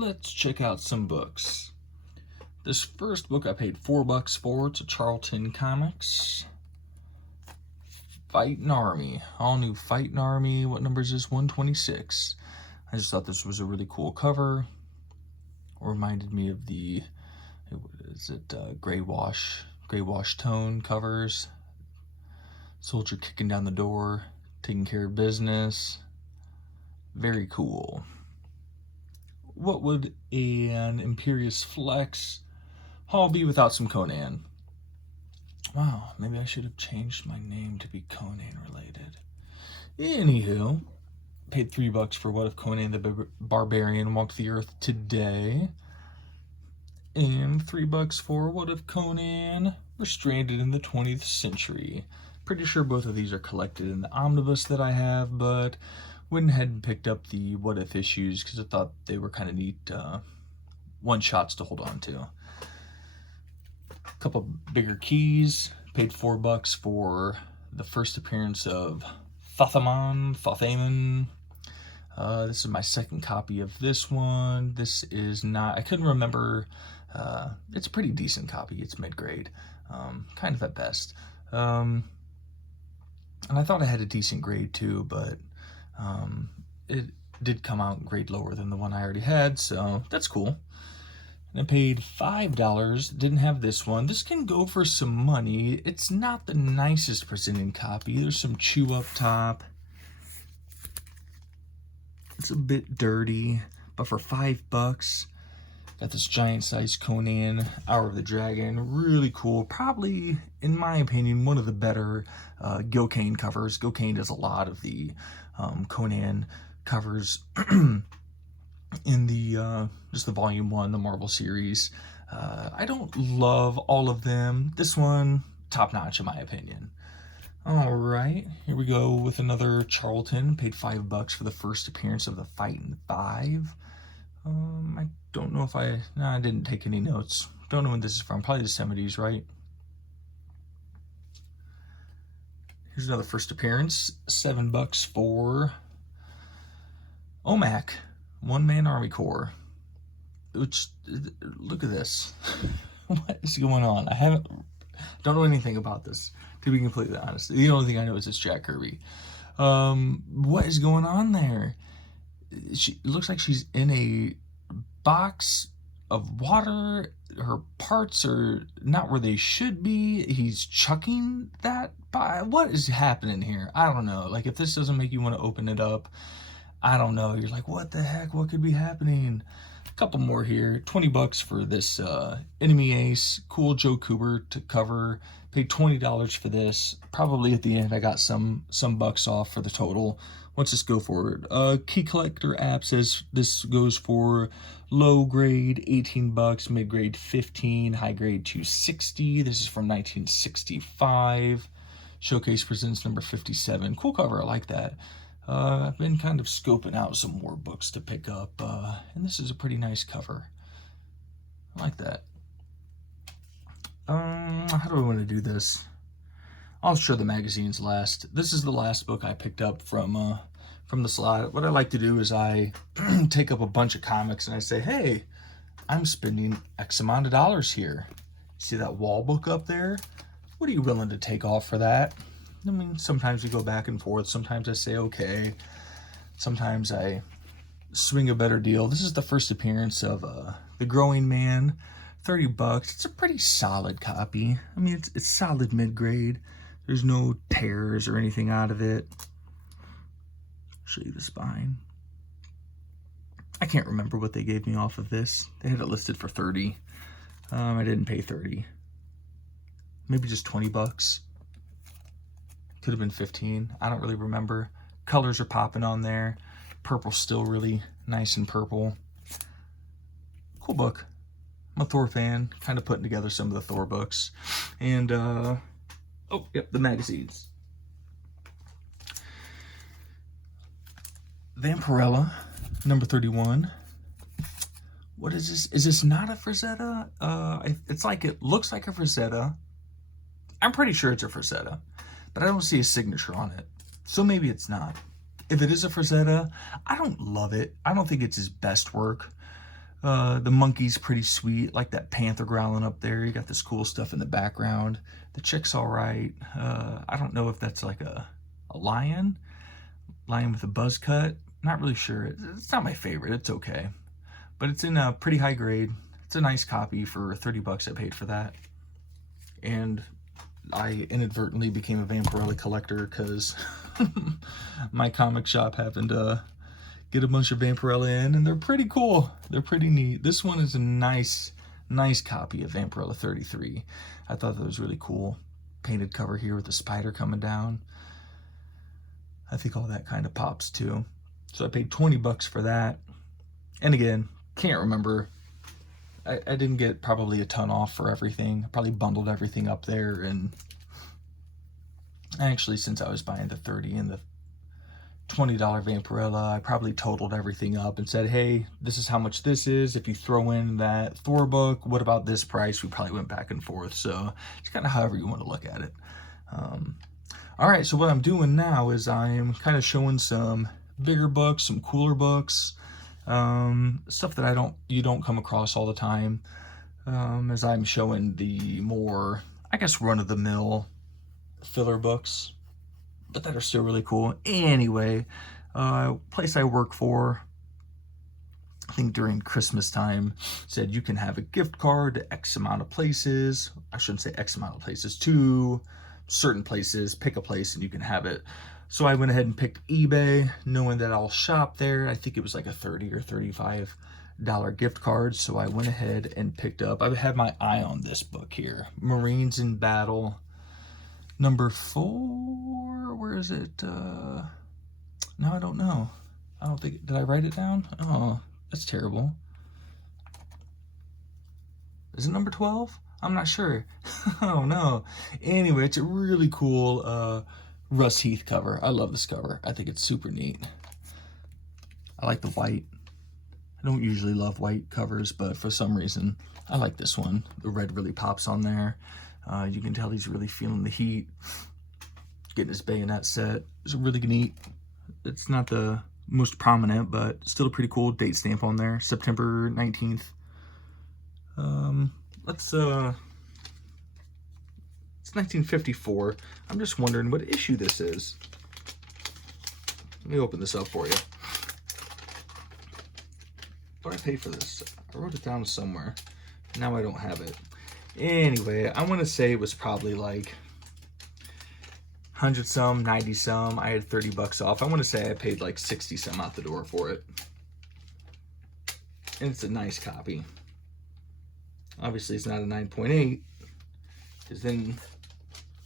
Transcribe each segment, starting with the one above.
let's check out some books. This first book I paid $4 for. It's a Charlton Comics. Fightin' Army. All new Fightin' Army. What number is this? 126. I just thought this was a really cool cover. Reminded me of the, gray wash tone covers. Soldier kicking down the door, taking care of business. Very cool. What would an Imperious Flex haul be without some Conan? Wow, maybe I should have changed my name to be Conan related. Anywho, paid $3 for What If Conan the Barbarian Walked the Earth Today, and $3 for What If Conan Were Stranded in the 20th Century. Pretty sure both of these are collected in the omnibus that I have, but went ahead and picked up the What If issues because I thought they were kind of neat one-shots to hold on to. A couple bigger keys. Paid $4 for the first appearance of Thothamon. This is my second copy of this one. This is not, I couldn't remember. It's a pretty decent copy. It's mid-grade, kind of at best. And I thought I had a decent grade too, but it did come out grade lower than the one I already had, so that's cool. And I paid $5. Didn't have this one. This can go for some money. It's not the nicest presenting copy. There's some chew up top. It's a bit dirty, but for $5, got this giant size Conan, Hour of the Dragon. Really cool. Probably, in my opinion, one of the better Gil Kane covers. Gil Kane does a lot of the Conan covers in the just the volume 1, the Marvel series. I don't love all of them. This one, top notch in my opinion. All right, here we go with another Charlton. Paid $5 for the first appearance of the Fightin' Five. I don't know if I didn't take any notes. Don't know when this is from. Probably the 70s, right? Here's another first appearance. $7 for OMAC, One Man Army Corps. Which, look at this. What is going on? Don't know anything about this, to be completely honest. The only thing I know is it's Jack Kirby. What is going on there? It looks like she's in a box of water. Her parts are not where they should be. He's chucking that by. What is happening here? I don't know. Like, if this doesn't make you want to open it up, I don't know. You're like, what the heck? What could be happening? A couple more here. $20 for this Enemy Ace. Cool Joe Kubert cover. Paid $20 for this. Probably at the end I got some bucks off for the total. Let's just go forward. Key Collector app says this goes for low grade $18, mid grade $15, high grade $260. This is from 1965. Showcase presents number 57. Cool cover. I like that. I've been kind of scoping out some more books to pick up, and this is a pretty nice cover. I like that. How do I want to do this? I'll show the magazines last. This is the last book I picked up from the slot. What I like to do is I take up a bunch of comics and I say, hey, I'm spending X amount of dollars here. See that wall book up there? What are you willing to take off for that? I mean, sometimes we go back and forth. Sometimes I say, okay. Sometimes I swing a better deal. This is the first appearance of The Growing Man. $30. It's a pretty solid copy. I mean, it's solid mid-grade. There's no tears or anything out of it. Show you the spine. I can't remember what they gave me off of this. They had it listed for $30. I didn't pay $30. Maybe just $20. Could have been $15. I don't really remember. Colors are popping on there. Purple's still really nice and purple. Cool book. I'm a Thor fan. Kind of putting together some of the Thor books. And, oh, yep, the magazines. Vampirella, number 31. What is this? Is this not a Frazetta? It's like, it looks like a Frazetta. I'm pretty sure it's a Frazetta, but I don't see a signature on it. So maybe it's not. If it is a Frazetta, I don't love it. I don't think it's his best work. The monkey's pretty sweet, like that panther growling up there. You got this cool stuff in the background. The chick's all right. I don't know if that's like a lion with a buzz cut. Not really sure. It's not my favorite. It's okay, but it's in a pretty high grade. It's a nice copy for 30 bucks. I paid for that, and I inadvertently became a Vampirella collector because my comic shop happened to get a bunch of Vampirella in, and they're pretty cool. They're pretty neat. This one is a nice copy of Vampirella 33. I thought that was really cool. Painted cover here with the spider coming down. I think all that kind of pops too. So I paid 20 bucks for that. And again, can't remember. I didn't get probably a ton off for everything. I probably bundled everything up there, and actually, since I was buying the 30 and the $20 Vampirella, I probably totaled everything up and said, hey, this is how much this is. If you throw in that Thor book, what about this price? We probably went back and forth. So it's kind of however you want to look at it. All right, so what I'm doing now is I'm kind of showing some bigger books, some cooler books, stuff that you don't come across all the time, as I'm showing the more, I guess, run-of-the-mill filler books, but that are still really cool. Anyway, place I work for, I think during Christmas time, said you can have a gift card to X amount of places. I shouldn't say X amount of places, to certain places. Pick a place and you can have it. So I went ahead and picked eBay, knowing that I'll shop there. I think it was like a $30 or $35 gift card. So I went ahead and picked up, I had my eye on this book here, Marines in Battle, number 4. Where is it? No, I don't know. I don't think, did I write it down? Oh, that's terrible. Is it number 12? I'm not sure. Oh no. Anyway, it's a really cool Russ Heath cover. I love this cover. I think it's super neat. I like the white. I don't usually love white covers, but for some reason, I like this one. The red really pops on there. You can tell he's really feeling the heat. Getting his bayonet set. It's really neat. It's not the most prominent, but still a pretty cool date stamp on there. September 19th. It's 1954. I'm just wondering what issue this is. Let me open this up for you. What did I pay for this? I wrote it down somewhere. Now I don't have it. Anyway, I want to say it was probably like 100 some, 90 some. I had 30 bucks off. I want to say I paid like 60 some out the door for it. And it's a nice copy. Obviously, it's not a 9.8, because then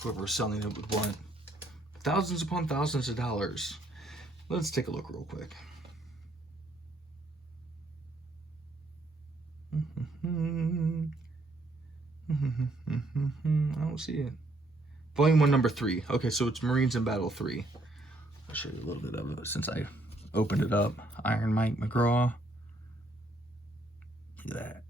whoever's selling it would want thousands upon thousands of dollars. Let's take a look real quick. I don't see it. Volume 1, number 3. Okay, so it's Marines in Battle 3. I'll show you a little bit of it since I opened it up. Iron Mike McGraw. Look at that.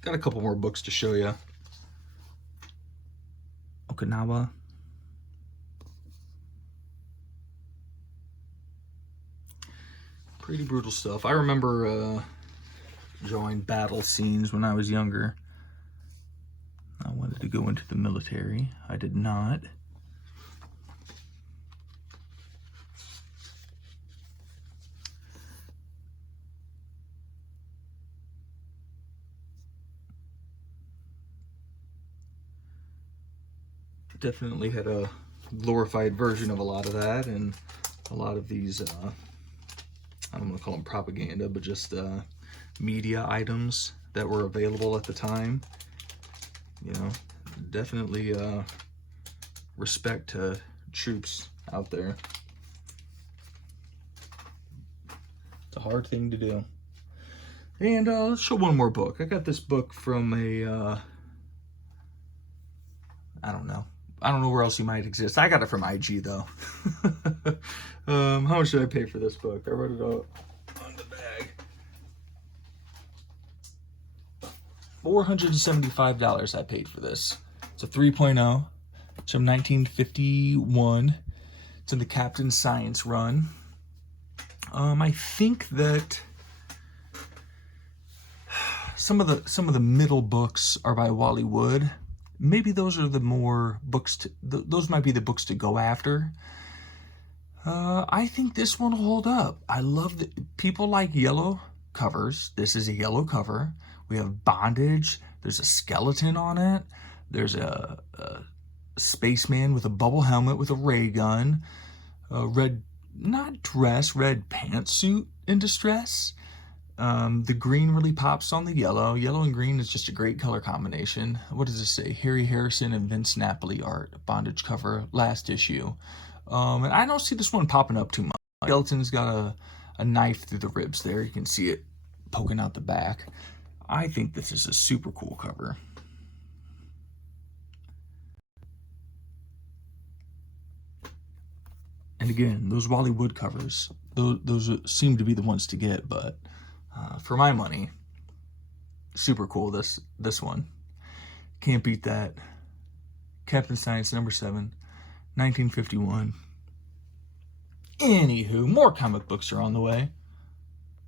Got a couple more books to show you. Okinawa. Pretty brutal stuff. I remember drawing battle scenes when I was younger. I wanted to go into the military. I did not. Definitely had a glorified version of a lot of that, and a lot of these, I don't want to call them propaganda, but just media items that were available at the time. You know, definitely respect to troops out there. It's a hard thing to do. And let's show one more book. I got this book from a, I don't know where else you might exist. I got it from IG though. How much did I pay for this book? I wrote it out on the bag. $475 I paid for this. It's a 3.0. from 1951. It's in the Captain Science run. I think that some of the middle books are by Wally Wood. Maybe those are the more books. Those might be the books to go after. I think this one will hold up. I love that people like yellow covers. This is a yellow cover. We have bondage. There's a skeleton on it. There's a spaceman with a bubble helmet with a ray gun. Red, not dress, red pantsuit in distress. The green really pops on the yellow. Yellow and green is just a great color combination. What does this say? Harry Harrison and Vince Napoli art. Bondage cover, last issue. And I don't see this one popping up too much. Skeleton's got a knife through the ribs there. You can see it poking out the back. I think this is a super cool cover. And again, those Wally Wood covers, those seem to be the ones to get, but for my money, super cool, this one. Can't beat that. Captain Science number 7, 1951. Anywho, more comic books are on the way.